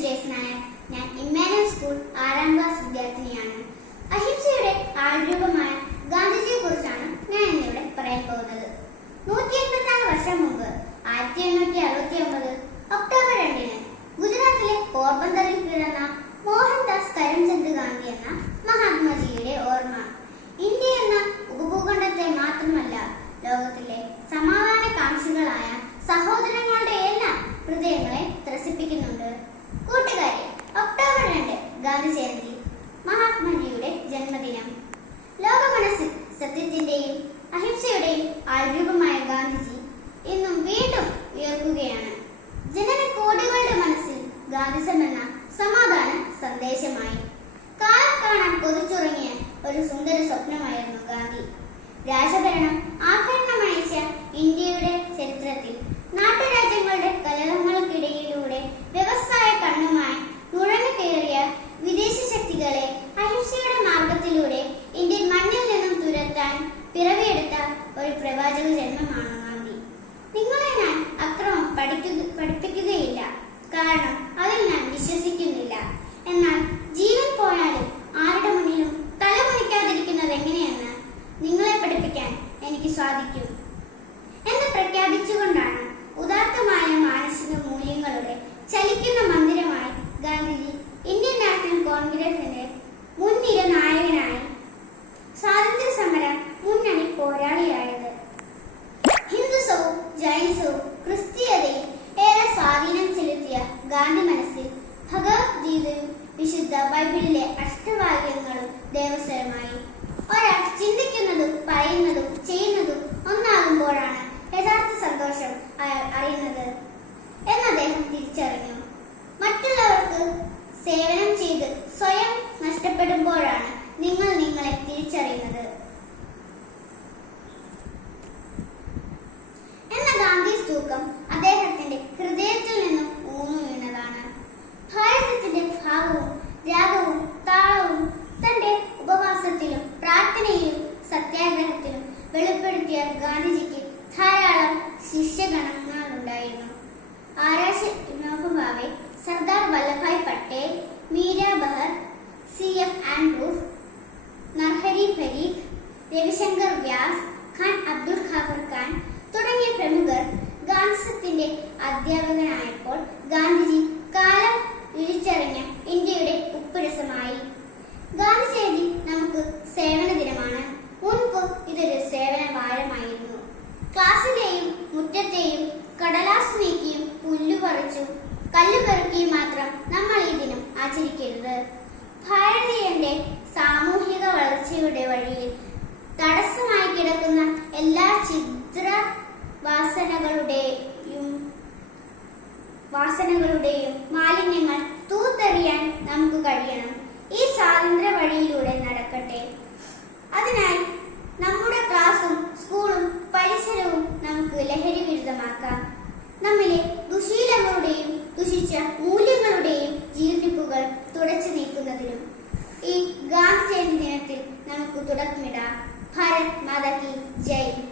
സുരേഷ് ഞാൻ Emmanuel school ആറാം class വിദ്യാർത്ഥിനിയാണ്. അഹിംസയുടെ ആൾരൂപമായ ഗാന്ധിജിയെ കുറിച്ചാണ് ഞാൻ ഇന്നിവിടെ പറയാൻ പോകുന്നത്. നൂറ്റി എൺപത്തി ആറ് വർഷം മുമ്പ് ആയിരത്തി എണ്ണൂറ്റി അറുപത്തി ഒമ്പത് മനസ്സിൽ ഗാന്ധിസം എന്ന സമാധാന സന്ദേശമായി. കാലം കാണാൻ കൊതിച്ചുറങ്ങിയ ഒരു സുന്ദര സ്വപ്നമായിരുന്നു ഗാന്ധി. രാജഭരണം ജൈനിസവും ക്രിസ്തീയതയും ഏറെ സ്വാധീനം ചെലുത്തിയ ഗാന്ധി മനസ്സിൽ ഭഗവത്ഗീതയും വിശുദ്ധ ബൈബിളിലെ അഷ്ടവാക്യങ്ങളും ദേവസ്വരമായി. ഒരാൾ ചിന്തിക്കുന്നതും പറയുന്നതും തൂക്കം അദ്ദേഹത്തിന്റെ ഹൃദയത്തിൽ നിന്നും ഊന്നു വീണതാണ്. ഭാരതത്തിന്റെ ഭാവവും രാഗവും താളവും തന്റെ ഉപവാസത്തിലും പ്രാർത്ഥനയിലും സത്യാഗ്രഹത്തിലും വെളിപ്പെടുത്തിയ ഗാന്ധിജിക്ക് ധാരാളം ശിഷ്യഗണങ്ങളുണ്ടായിരുന്നു. ആരാശ Vinoba Bhave Sardar Vallabhbhai Patel Meera Behn C F Andrews Narhari Parikh Ravishankar Vyas Khan Abdul Khader Khan തുടങ്ങിയ പ്രമുഖർ ഗാന്ധിസത്തിന്റെ അധ്യാപകനായപ്പോൾ ഗാന്ധിജി കാലം തിരിച്ചറിഞ്ഞ ഇന്ത്യയുടെ ഉപ്പുരസമായി. ഗാന്ധി ജയന്തി നമുക്ക് സേവന ദിനമാണ് മുൻപ് ഇതൊരു സേവന വാരമായിരുന്നു ക്ലാസ്സിലെയും മുറ്റത്തെയും കടലാസ് നീക്കിയും പുല്ലു പറിച്ചും കല്ല് മാത്രം നമ്മൾ ഈ ദിനം ആചരിക്കരുത്. ഭാരതീയന്റെ സാമൂഹിക വാസനകളുടെയും മാലിന്യങ്ങൾ തൂത്തെറിയാൻ നമുക്ക് കഴിയണം. ഈ സ്വാതന്ത്ര്യ വഴിയിലൂടെ നടക്കട്ടെ. അതിനാൽ നമ്മുടെ ക്ലാസും സ്കൂളും പരിസരവും നമുക്ക് ലഹരി വിരുദ്ധമാക്കാം. നമ്മിലെ ദുശീലങ്ങളുടെയും ദുഷിച്ച മൂല്യങ്ങളുടെയും ജീർണിപ്പുകൾ തുടച്ചു നീക്കുന്നതിനും ഈ ഗാന്ധി ജയന്തി ദിനത്തിൽ നമുക്ക് തുടക്കമിടാം. ഭരത് മദകി ജയ്.